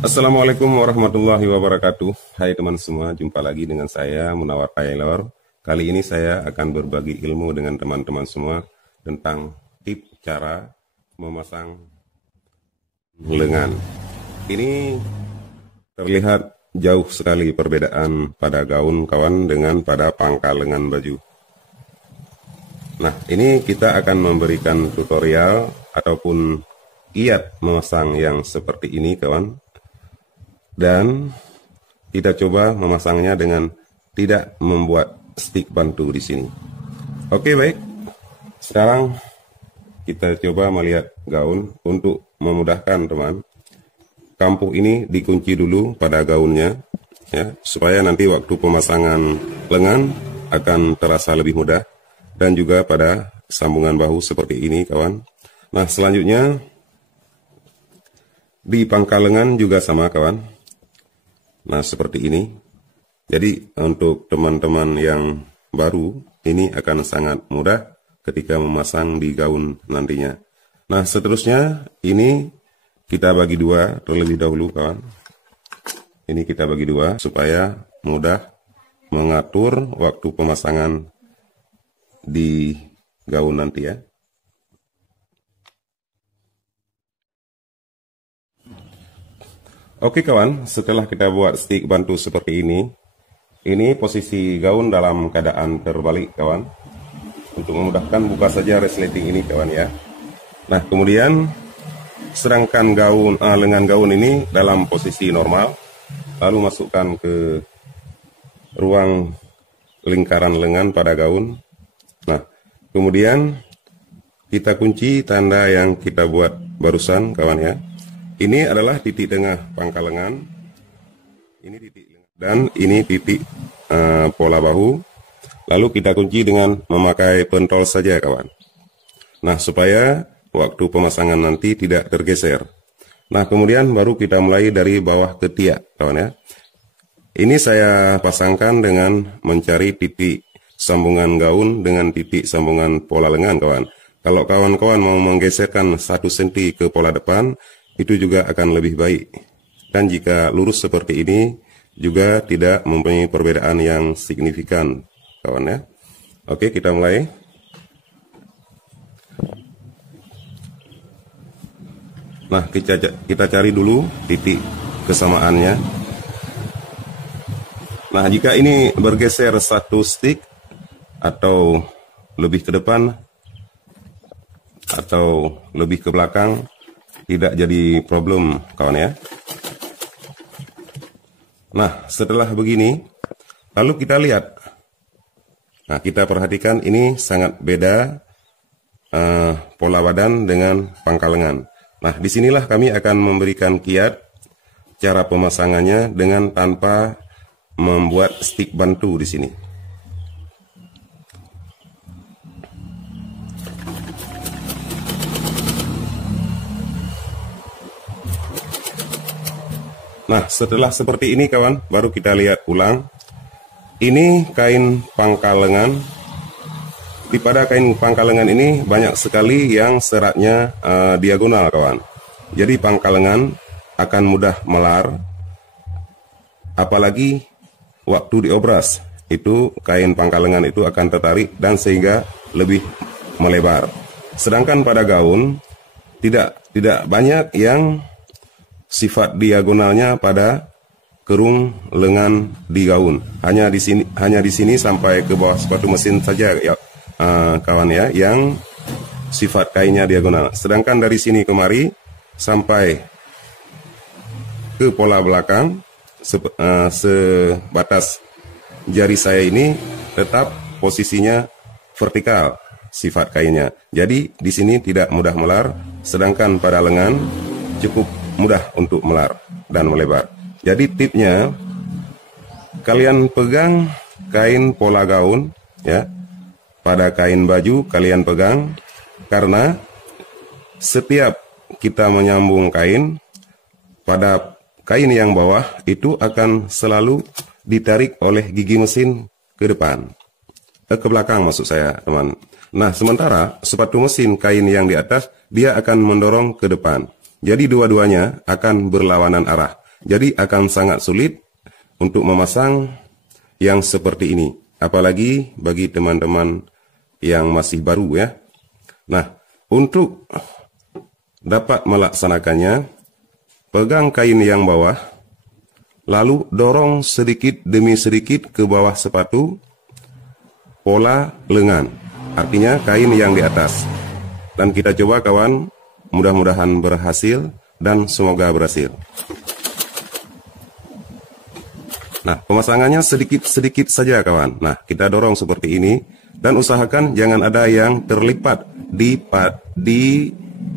Assalamualaikum warahmatullahi wabarakatuh. Hai teman semua, jumpa lagi dengan saya Munawar Taylor. Kali ini saya akan berbagi ilmu dengan teman-teman semua tentang tips cara memasang lengan. Ini terlihat jauh sekali perbedaan pada gaun kawan dengan pada pangkal lengan baju. Nah, ini kita akan memberikan tutorial ataupun kiat memasang yang seperti ini kawan. Dan kita coba memasangnya dengan tidak membuat stick bantu di sini. Oke, baik. Sekarang kita coba melihat gaun untuk memudahkan teman. Kampuh ini dikunci dulu pada gaunnya ya, supaya nanti waktu pemasangan lengan akan terasa lebih mudah, dan juga pada sambungan bahu seperti ini kawan. Nah, selanjutnya di pangkal lengan juga sama kawan. Nah, seperti ini. Jadi untuk teman-teman yang baru, ini akan sangat mudah ketika memasang di gaun nantinya. Nah, seterusnya ini kita bagi dua terlebih dahulu kawan. Ini kita bagi dua supaya mudah mengatur waktu pemasangan di gaun nanti ya. Oke kawan, setelah kita buat stick bantu seperti ini posisi gaun dalam keadaan terbalik kawan. Untuk memudahkan, buka saja resleting ini kawan ya. Nah, kemudian sedangkan lengan gaun ini dalam posisi normal, lalu masukkan ke ruang lingkaran lengan pada gaun. Nah, kemudian kita kunci tanda yang kita buat barusan kawan ya. Ini adalah titik tengah pangkal lengan, ini titik lengan, dan ini titik pola bahu. Lalu kita kunci dengan memakai pentol saja kawan. Nah, supaya waktu pemasangan nanti tidak tergeser. Nah, kemudian baru kita mulai dari bawah ke tiak kawan ya. Ini saya pasangkan dengan mencari titik sambungan gaun dengan titik sambungan pola lengan kawan. Kalau kawan-kawan mau menggeserkan 1 cm ke pola depan, itu juga akan lebih baik. Dan jika lurus seperti ini juga tidak mempunyai perbedaan yang signifikan kawan ya. Oke, kita mulai. Nah, kita cari dulu titik kesamaannya. Nah, jika ini bergeser 1 stick atau lebih ke depan atau lebih ke belakang, tidak jadi problem kawan ya. Nah, setelah begini, lalu kita lihat. Nah, kita perhatikan ini sangat beda pola badan dengan pangkal lengan. Nah, disinilah kami akan memberikan kiat cara pemasangannya dengan tanpa membuat stick bantu di sini. Nah, setelah seperti ini kawan, baru kita lihat ulang. Ini kain pangkal lengan. Di pada kain pangkal lengan ini banyak sekali yang seratnya diagonal kawan. Jadi pangkal lengan akan mudah melar. Apalagi waktu diobras, itu kain pangkal lengan itu akan tertarik dan sehingga lebih melebar. Sedangkan pada gaun tidak banyak yang sifat diagonalnya pada kerung lengan di gaun. Hanya di sini sampai ke bawah sepatu mesin saja ya, kawan ya, yang sifat kainnya diagonal. Sedangkan dari sini kemari sampai ke pola belakang sebatas jari saya ini tetap posisinya vertikal sifat kainnya. Jadi di sini tidak mudah melar, sedangkan pada lengan cukup mudah untuk melar dan melebar. Jadi tipsnya, kalian pegang kain pola gaun ya, pada kain baju kalian pegang, karena setiap kita menyambung kain pada kain yang bawah itu akan selalu ditarik oleh gigi mesin ke depan, ke belakang maksud saya teman. Nah, sementara sepatu mesin kain yang di atas dia akan mendorong ke depan. Jadi dua-duanya akan berlawanan arah. Jadi akan sangat sulit untuk memasang yang seperti ini. Apalagi bagi teman-teman yang masih baru ya. Nah, untuk dapat melaksanakannya, pegang kain yang bawah, lalu dorong sedikit demi sedikit ke bawah sepatu, pola lengan. Artinya kain yang di atas. Dan kita coba kawan, mudah-mudahan berhasil dan semoga berhasil. Nah, pemasangannya sedikit-sedikit saja kawan. Nah, kita dorong seperti ini dan usahakan jangan ada yang terlipat di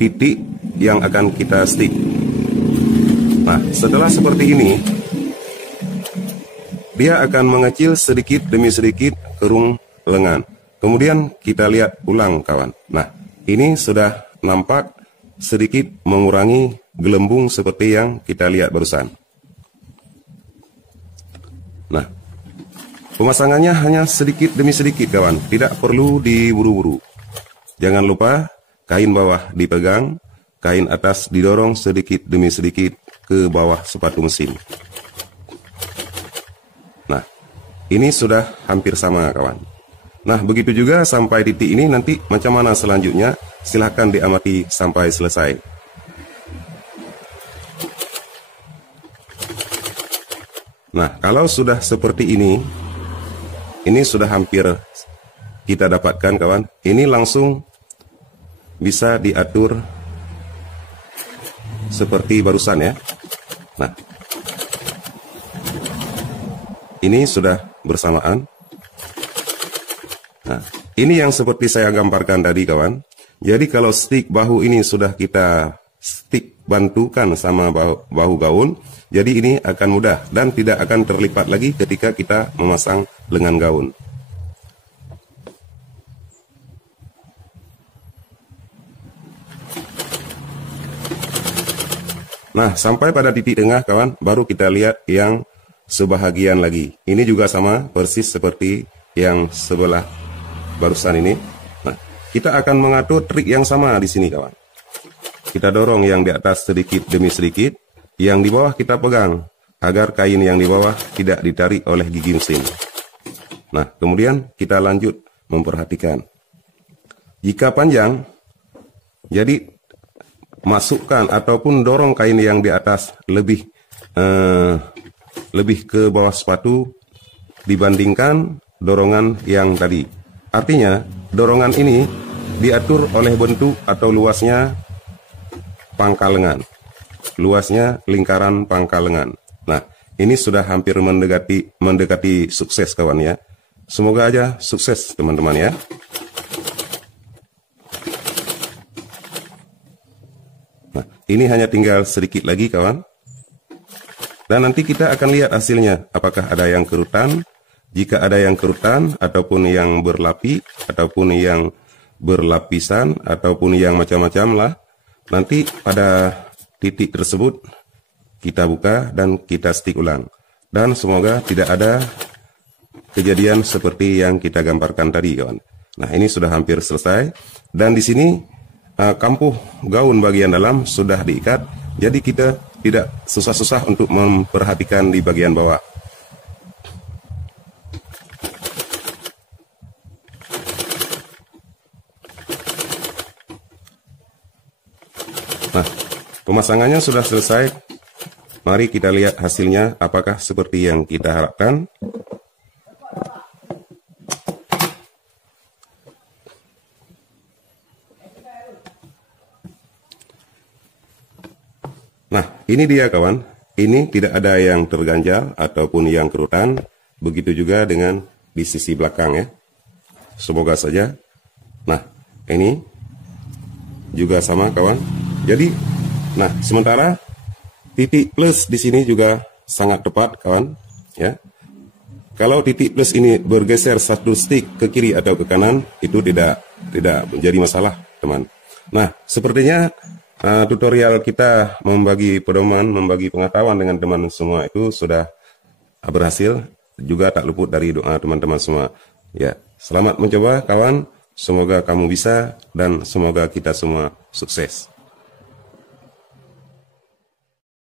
titik yang akan kita stick. Nah, setelah seperti ini, dia akan mengecil sedikit demi sedikit kerung lengan. Kemudian kita lihat ulang kawan. Nah, ini sudah nampak sedikit mengurangi gelembung seperti yang kita lihat barusan. Nah, pemasangannya hanya sedikit demi sedikit kawan, tidak perlu diburu-buru. Jangan lupa kain bawah dipegang, kain atas didorong sedikit demi sedikit ke bawah sepatu mesin. Nah, ini sudah hampir sama kawan. Nah, begitu juga sampai titik ini, nanti macam mana selanjutnya, silahkan diamati sampai selesai. Nah, kalau sudah seperti ini sudah hampir kita dapatkan kawan. Ini langsung bisa diatur seperti barusan ya. Nah, ini sudah bersamaan. Nah, ini yang seperti saya gambarkan tadi kawan. Jadi kalau stick bahu ini sudah kita stick bantukan sama bahu gaun, jadi ini akan mudah dan tidak akan terlipat lagi ketika kita memasang lengan gaun. Nah, sampai pada titik tengah kawan, baru kita lihat yang sebahagian lagi. Ini juga sama persis seperti yang sebelah barusan ini. Nah, kita akan mengatur trik yang sama di sini kawan. Kita dorong yang di atas sedikit demi sedikit, yang di bawah kita pegang agar kain yang di bawah tidak ditarik oleh gigi mesin. Nah, kemudian kita lanjut memperhatikan. Jika panjang, jadi masukkan ataupun dorong kain yang di atas lebih ke bawah sepatu dibandingkan dorongan yang tadi. Artinya, dorongan ini diatur oleh bentuk atau luasnya pangkal lengan. Luasnya lingkaran pangkal lengan. Nah, ini sudah hampir mendekati sukses kawan ya. Semoga aja sukses teman-teman ya. Nah, ini hanya tinggal sedikit lagi kawan. Dan nanti kita akan lihat hasilnya. Apakah ada yang kerutan? Jika ada yang kerutan, ataupun yang berlapi, ataupun yang berlapisan, ataupun yang macam-macam lah, nanti pada titik tersebut kita buka dan kita stick ulang. Dan semoga tidak ada kejadian seperti yang kita gambarkan tadi kawan. Nah, ini sudah hampir selesai. Dan di sini kampuh gaun bagian dalam sudah diikat. Jadi kita tidak susah-susah untuk memperhatikan di bagian bawah. Nah, pemasangannya sudah selesai. Mari kita lihat hasilnya apakah seperti yang kita harapkan. Nah, ini dia kawan. Ini tidak ada yang terganjal ataupun yang kerutan. Begitu juga dengan di sisi belakang ya. Semoga saja. Nah, ini juga sama kawan. Jadi, nah sementara titik plus di sini juga sangat tepat kawan ya. Kalau titik plus ini bergeser satu stick ke kiri atau ke kanan, itu tidak menjadi masalah teman. Nah, sepertinya tutorial kita membagi pedoman, membagi pengetahuan dengan teman semua itu sudah berhasil, juga tak luput dari doa teman-teman semua. Ya, selamat mencoba kawan, semoga kamu bisa dan semoga kita semua sukses.